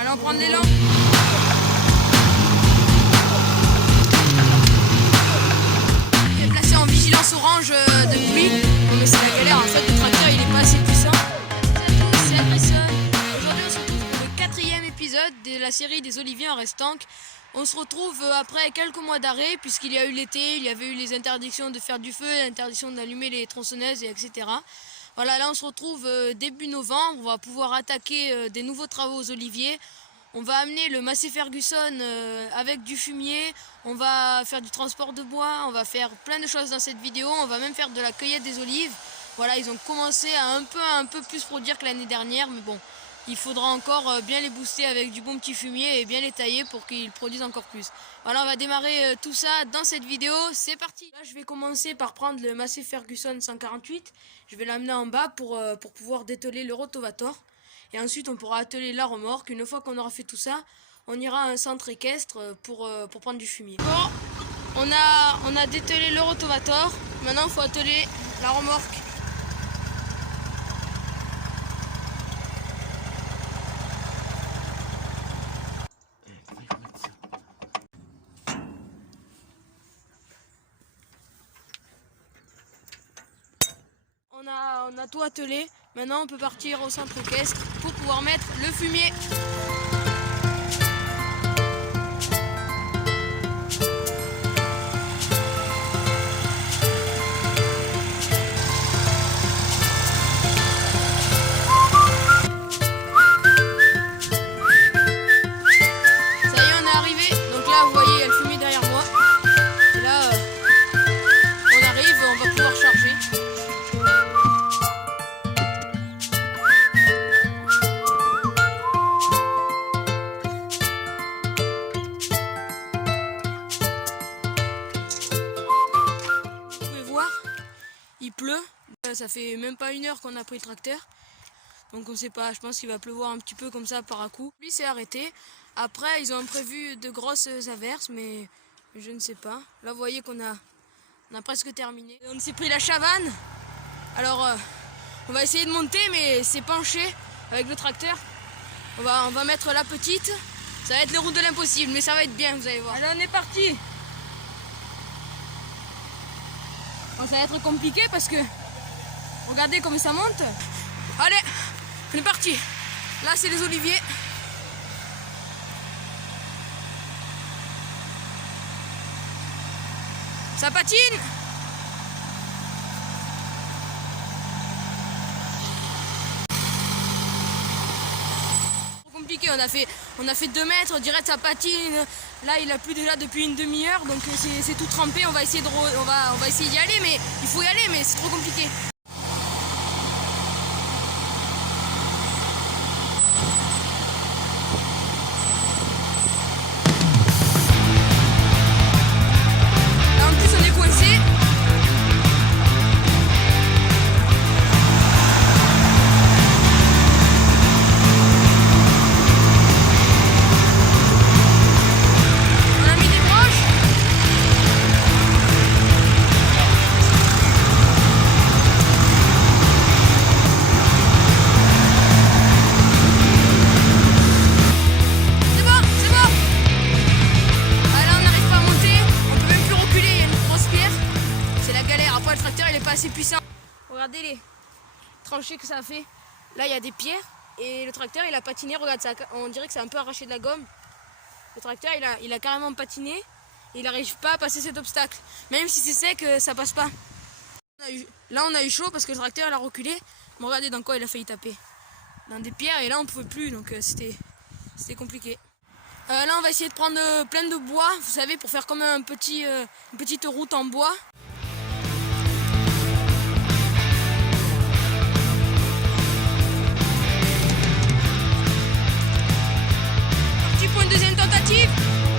Allons prendre l'élan. Il est placé en vigilance orange de pluie. Mais c'est la galère, en fait le tracteur il est pas assez puissant. Salut à tous, c'est Adrison. Aujourd'hui on se retrouve pour le 4e épisode de la série des Oliviers en Restanque. On se retrouve après quelques mois d'arrêt puisqu'il y a eu l'été, il y avait eu les interdictions de faire du feu, l'interdiction d'allumer les tronçonneuses, etc. Voilà, là on se retrouve début novembre, on va pouvoir attaquer des nouveaux travaux aux oliviers. On va amener le Massey Ferguson avec du fumier, on va faire du transport de bois, on va faire plein de choses dans cette vidéo, on va même faire de la cueillette des olives. Voilà, ils ont commencé à un peu plus produire que l'année dernière, mais bon, il faudra encore bien les booster avec du bon petit fumier et bien les tailler pour qu'ils produisent encore plus. Voilà, on va démarrer tout ça dans cette vidéo, c'est parti. Là, je vais commencer par prendre le Massey Ferguson 148, je vais l'amener en bas pour pouvoir dételer le rotavator. Et ensuite, on pourra atteler la remorque. Une fois qu'on aura fait tout ça, on ira à un centre équestre pour prendre du fumier. Bon, on a dételé le rotavator. Maintenant, il faut atteler la remorque. On a tout attelé. Maintenant, on peut partir au centre équestre pour pouvoir mettre le fumier. Ça y est, on est arrivé. Donc là, vous voyez, il y a le fumier derrière moi. Et là, on arrive, on va pouvoir charger. Il pleut, ça fait même pas 1 heure qu'on a pris le tracteur, donc on sait pas, je pense qu'il va pleuvoir un petit peu comme ça par un coup. Lui s'est arrêté, après ils ont prévu de grosses averses, mais je ne sais pas. Là vous voyez qu'on a presque terminé. On s'est pris la chavane, alors on va essayer de monter, mais c'est penché avec le tracteur. On va mettre la petite, ça va être les routes de l'impossible, mais ça va être bien, vous allez voir. Allez, on est parti. Bon, ça va être compliqué parce que regardez comme ça monte. Allez, on est parti. Là c'est les oliviers. Ça patine. Trop compliqué, on a fait 2 mètres, direct ça patine. Là il a plu déjà depuis une demi-heure, donc c'est tout trempé. On va essayer d'y aller, mais il faut y aller, mais c'est trop compliqué. Là en plus on est coincé. Assez puissant. Regardez les tranchées que ça a fait. Là il y a des pierres et le tracteur il a patiné. Regarde ça, on dirait que c'est un peu arraché de la gomme. Le tracteur il a carrément patiné et il n'arrive pas à passer cet obstacle. Même si c'est sec, ça passe pas. Là on a eu chaud parce que le tracteur il a reculé. Mais regardez dans quoi il a failli taper. Dans des pierres, et là on pouvait plus, donc c'était compliqué. Là on va essayer de prendre plein de bois, vous savez, pour faire comme une petite route en bois. Pour une deuxième tentative,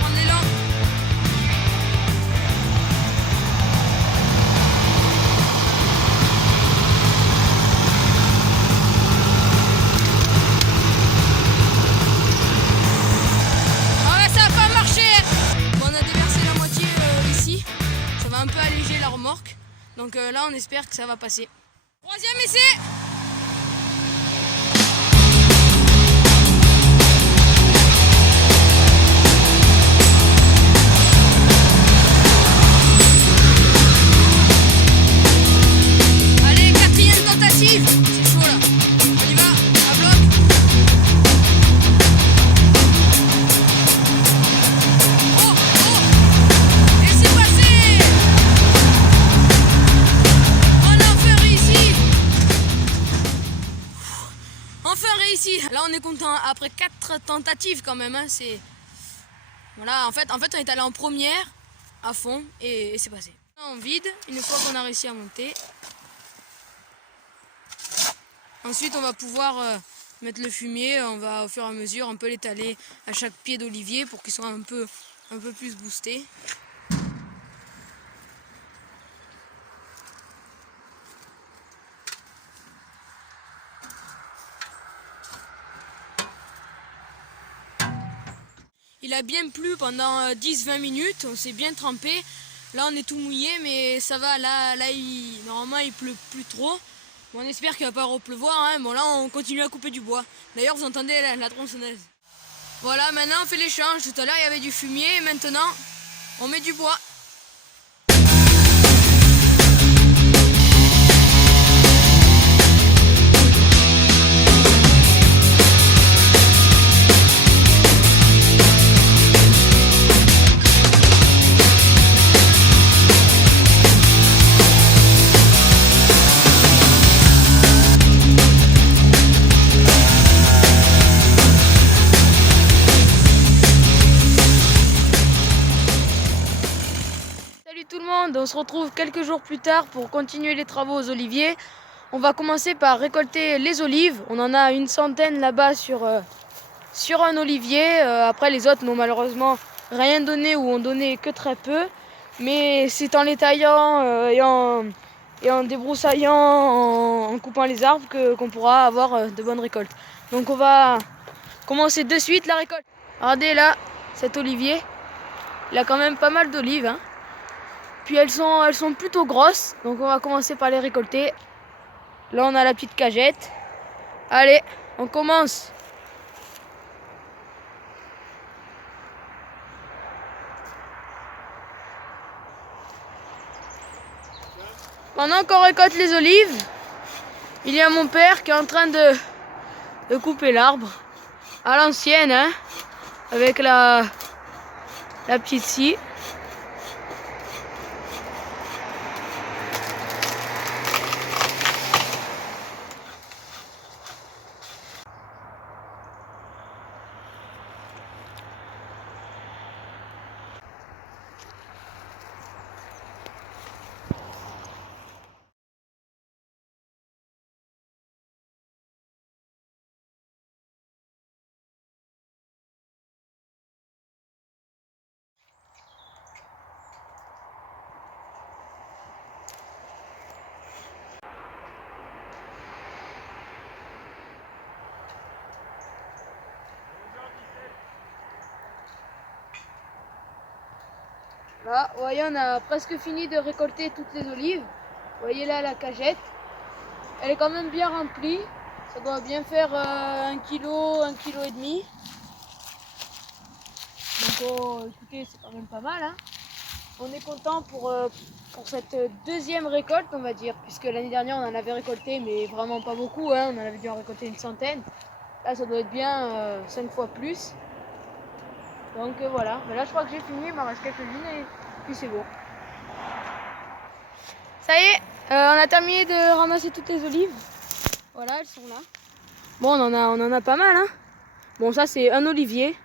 on est là. Ah ouais, ça a pas marché. Bon, on a déversé la moitié ici, ça va un peu alléger la remorque. Donc là on espère que ça va passer. 3e essai. après 4 tentatives quand même. Hein, voilà, en fait, on est allé en première à fond et c'est passé. On vide une fois qu'on a réussi à monter. Ensuite, on va pouvoir mettre le fumier. On va au fur et à mesure un peu l'étaler à chaque pied d'olivier pour qu'il soit un peu plus boosté. Il a bien plu pendant 10-20 minutes, on s'est bien trempé. Là on est tout mouillé mais ça va, là normalement il pleut plus trop. Bon, on espère qu'il va pas repleuvoir, hein. Bon là on continue à couper du bois. D'ailleurs vous entendez la tronçonneuse. Voilà, maintenant on fait l'échange. Tout à l'heure il y avait du fumier et maintenant on met du bois. Tout le monde, on se retrouve quelques jours plus tard pour continuer les travaux aux oliviers. On va commencer par récolter les olives. On en a une centaine là-bas sur un olivier. Après les autres n'ont malheureusement rien donné ou ont donné que très peu. Mais c'est en les taillant et en débroussaillant, en coupant les arbres qu'on pourra avoir de bonnes récoltes. Donc on va commencer de suite la récolte. Regardez là, cet olivier, il a quand même pas mal d'olives, hein. Puis elles sont plutôt grosses, donc on va commencer par les récolter. Là on a la petite cagette. Allez, on commence. Pendant qu'on récolte les olives, il y a mon père qui est en train de couper l'arbre. À l'ancienne, hein, avec la petite scie. Là, vous voyez, on a presque fini de récolter toutes les olives. Vous voyez là la cagette. Elle est quand même bien remplie. Ça doit bien faire 1 kg, 1,5 kg. Donc oh, écoutez, c'est quand même pas mal, hein. On est content pour cette deuxième récolte, on va dire, puisque l'année dernière on en avait récolté, mais vraiment pas beaucoup, hein. On en avait dû en récolter une centaine. Là, ça doit être bien 5 fois plus. Donc voilà, mais là je crois que j'ai fini, il m'en reste quelques-unes et puis c'est bon. Ça y est, on a terminé de ramasser toutes les olives. Voilà, elles sont là. Bon, on en a pas mal, hein. Bon, ça c'est un olivier,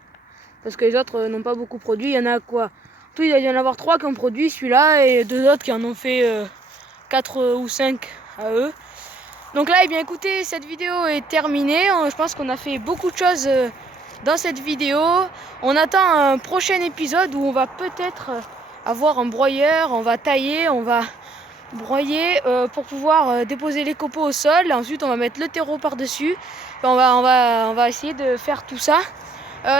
parce que les autres n'ont pas beaucoup produit. Il y en a quoi? Tout, il doit y en avoir 3 qui ont produit celui-là et 2 autres qui en ont fait 4 ou 5 à eux. Donc là, eh bien écoutez, cette vidéo est terminée. Je pense qu'on a fait beaucoup de choses dans cette vidéo. On attend un prochain épisode où on va peut-être avoir un broyeur. On va tailler, on va broyer pour pouvoir déposer les copeaux au sol. Ensuite, on va mettre le terreau par-dessus. On va essayer de faire tout ça.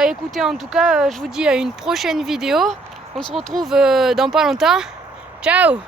Écoutez, en tout cas, je vous dis à une prochaine vidéo. On se retrouve dans pas longtemps. Ciao!